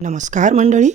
नमस्कार मंडळी.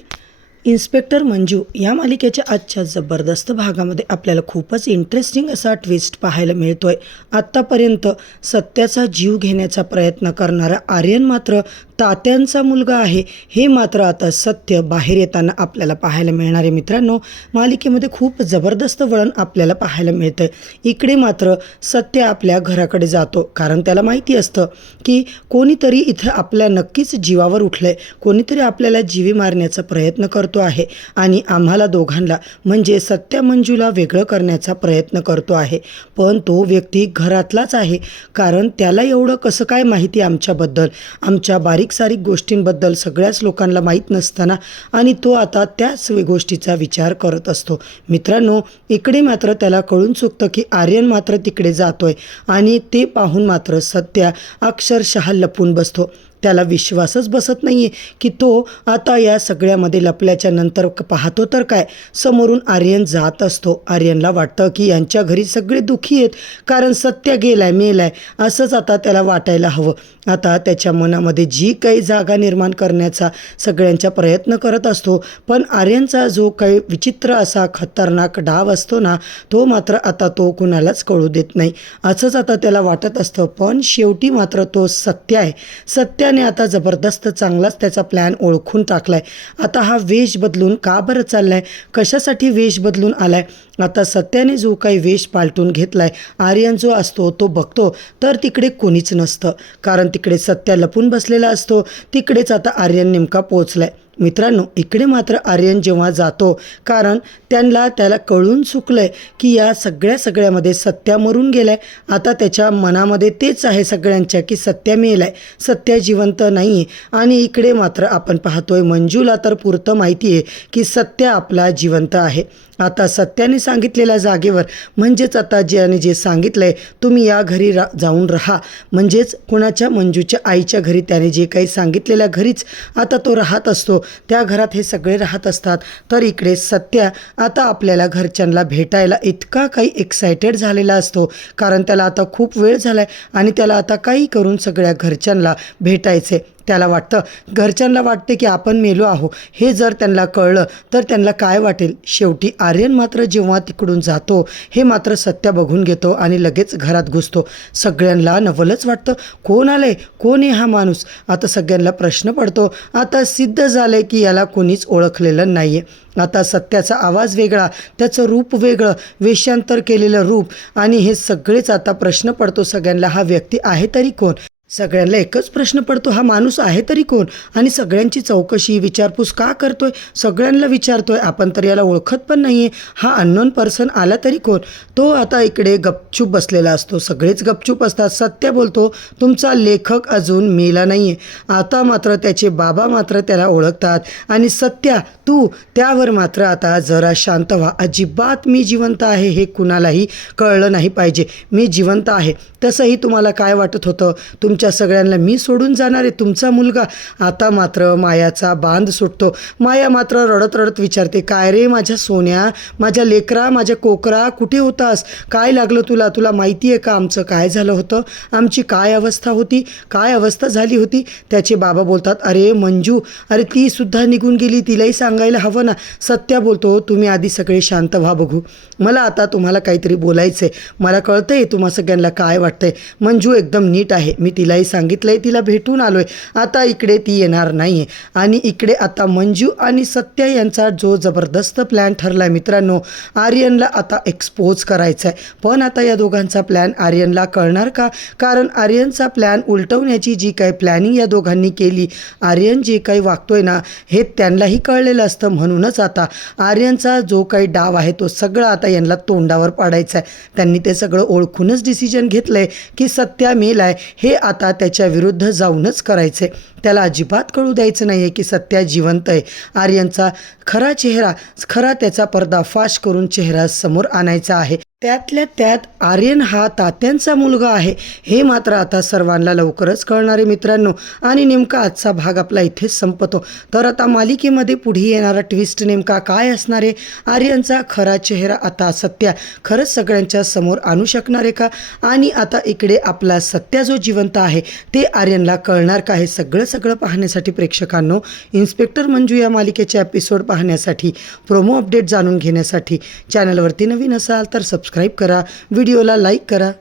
इन्स्पेक्टर मंजू या मालिकेच्या आजच्या जबरदस्त भागामध्ये आपल्याला खूपच इंटरेस्टिंग असा ट्विस्ट पाहायला मिळतोय. आत्तापर्यंत सत्याचा जीव घेण्याचा प्रयत्न करणारा आर्यन मात्र तात्यांचा मुलगा आहे हे मात्र आता सत्य बाहेर येताना आपल्याला पाहायला मिळणार आहे. मित्रांनो, मालिकेमध्ये खूप जबरदस्त वळण आपल्याला पाहायला मिळतंय. इकडे मात्र सत्य आपल्या घराकडे जातो, कारण त्याला माहिती असतं की कोणीतरी इथं आपल्या नक्कीच जीवावर उठलंय, कोणीतरी आपल्याला जीवे मारण्याचा प्रयत्न करतो आहे आणि आम्हाला दोघांना म्हणजे सत्य मंजूला वेगळं करण्याचा प्रयत्न करतो आहे. पण तो व्यक्ती घरातलाच आहे, कारण त्याला एवढं कसं काय माहिती आमच्याबद्दल, आमच्या बारीक सारीक गोष्टींबद्दल सगळ्याच लोकांना माहीत नसताना, आणि तो आता त्याच गोष्टीचा विचार करत असतो. मित्रांनो, इकडे मात्र त्याला कळून चुकतं की आर्यन मात्र तिकडे जातोय आणि ते पाहून मात्र सत्या अक्षरशः लपून बसतो. त्याला विश्वासच बसत नाही आहे की तो आता या सगळ्यामध्ये लपल्याच्या नंतर पाहतो तर काय, समोरून आर्यन जात असतो. आर्यनला वाटतं की यांच्या घरी सगळे दुःखी आहेत, कारण सत्य गेलाय, मेलाय असंच आता त्याला वाटायला हवं. आता त्याच्या मनामध्ये जी काही जागा निर्माण करण्याचा सगळ्यांचा प्रयत्न करत असतो, पण आर्यनचा जो काही विचित्र असा खतरनाक डाव असतो ना, तो मात्र आता तो कुणालाच कळू देत नाही असंच आता त्याला वाटत असतं. पण शेवटी मात्र तो सत्य आहे. सत्याने आता जबरदस्त चांगलाच त्याचा प्लॅन ओळखून टाकलाय. आता हा वेश बदलून का बरं चाललाय, कशासाठी वेश बदलून आलाय, आता सत्याने जो काही वेश पालटून घेतलाय, आर्यन जो असतो तो बघतो तर तिकडे कोणीच नसतं, कारण तिकडे सत्या लपून बसलेला असतो. तिकडेच आता आर्यन नेमका पोचलाय. मित्रांनो, इकडे मात्र आर्यन जेव्हा जातो, कारण त्याला कळून चुकलंय की या सगळ्यामध्ये सत्या मरून गेलाय. आता त्याच्या मनामध्ये तेच आहे सगळ्यांच्या की सत्या मेलाय, सत्या जिवंत नाही आहे. आणि इकडे मात्र आपण पाहतोय मंजूला तर पुरतं माहिती आहे की सत्या आपला जिवंत आहे. आता सत्याने सांगितलेल्या जागेवर, म्हणजेच आता ज्याने जे सांगितलंय तुम्ही या घरी जाऊन राहा, म्हणजेच कुणाच्या, मंजूच्या आईच्या घरी, त्याने जे काही सांगितलेल्या घरीच आता तो राहत असतो. त्या घरात हे सगळे राहत असतात. तर इकडे सत्या आता आपल्याला घरच्यांना भेटायला इतका काही एक्सायटेड झालेला असतो, कारण त्याला आता खूप वेळ झालाय आणि त्याला आता काही करून सगळ्या घरच्यांना भेटायचे. त्याला वाटतं, घरच्यांना वाटते की आपण मेलो आहो, हे जर त्यांना कळलं तर त्यांना काय वाटेल. शेवटी आर्यन मात्र जेव्हा तिकडून जातो, हे मात्र सत्या बघून घेतो आणि लगेच घरात घुसतो. सगळ्यांना नवलच वाटतं, कोण आलंय, कोण आहे हा माणूस. आता सगळ्यांना प्रश्न पडतो. आता सिद्ध झालंय की याला कोणीच ओळखलेलं नाही आहे. आता सत्याचा आवाज वेगळा, त्याचं रूप वेगळं, वेशांतर केलेलं रूप, आणि हे सगळेच आता प्रश्न पडतो सगळ्यांना, हा व्यक्ती आहे तरी कोण. सगळ्यांना एकच प्रश्न पडतो, हा माणूस आहे तरी कोण. आणि सगळ्यांची चौकशी विचारपूस का करतोय, सगळ्यांना विचारतोय, आपण तर याला ओळखत पण नाही आहे, हा अननोन पर्सन आला तरी कोण. तो आता इकडे गपचूप बसलेला असतो, सगळेच गपचूप असतात. सत्य बोलतो, तुमचा लेखक अजून मेला नाही आहे. आता मात्र त्याचे बाबा मात्र त्याला ओळखतात आणि सत्या तू, त्यावर मात्र आता जरा शांत व्हा, अजिबात मी जिवंत आहे हे कुणालाही कळलं नाही पाहिजे, मी जिवंत आहे. तसंही तुम्हाला काय वाटत होतं, तुमच्या सगळ्यांना मी सोडून जाणार आहे, तुमचा मुलगा. आता मात्र मायाचा बांध सुटतो. माया मात्र रडत रडत विचारते, काय रे माझ्या सोन्या, माझ्या लेकरा, माझ्या कोकरा, कुठे होतास, काय लागलं तुला, तुला माहिती आहे का आमचं काय झालं होतं, आमची काय अवस्था होती, काय अवस्था झाली होती. त्याचे बाबा बोलतात, अरे मंजू, अरे ती सुद्धा निघून गेली, तिलाही सांगायला हवं ना. सत्या बोलतो, तुम्ही आधी सगळे शांत व्हा बघू, मला आता तुम्हाला काहीतरी बोलायचं आहे, मला कळतंय तुम्हा सगळ्यांना काय वाटतंय. मंजू एकदम नीट आहे, मी तिलाही सांगितलंय, तिला भेटून आलोय, आता इकडे ती येणार नाही आहे. आणि इकडे आता मंजू आणि सत्या यांचा जो जबरदस्त प्लॅन ठरला आहे मित्रांनो, आर्यनला आता एक्सपोज करायचा आहे. पण आता या दोघांचा प्लॅन आर्यनला कळणार का, कारण आर्यनचा प्लॅन उलटवण्याची जी काही प्लॅनिंग या दोघांनी केली, आर्यन जे काही वागतोय ना हे त्यांनाही कळलेलं असतं. म्हणूनच आता आर्यनचा जो काही डाव आहे तो सगळा आता यांना तोंडावर पाडायचा आहे. त्यांनी ते सगळं ओळखूनच डिसिजन घेतलं आहे की सत्या मेलाय, हे आता त्याच्या विरुद्ध जाऊनच करायचे. त्याला अजिबात कळू द्यायचं नाही आहे की सत्या जिवंत आहे. आर्यनचा खरा चेहरा, खरा त्याचा पर्दाफाश करून चेहरा समोर आणायचा आहे. त्यातल्या त्यात आर्यन हा तात्यांचा मुलगा आहे हे मात्र आता सर्वांना लवकरच कळणार आहे मित्रांनो. आणि नेमका आजचा भाग आपला इथेच संपतो. तर आता मालिकेमध्ये पुढे येणारा ट्विस्ट नेमका काय असणार आहे, आर्यनचा खरा चेहरा आता सत्या खरंच सगळ्यांच्या समोर आणू शकणार आहे का, आणि आता इकडे आपला सत्या जो जिवंत आहे ते आर्यनला कळणार का, हे सगळं पाहण्यासाठी प्रेक्षकांनो, इन्स्पेक्टर मंजू या मालिकेचे एपिसोड पाहण्यासाठी, प्रोमो अपडेट जाणून घेण्यासाठी चॅनलवरती नवीन असाल तर सबस्क्राईब करा, व्हिडिओला लाईक करा.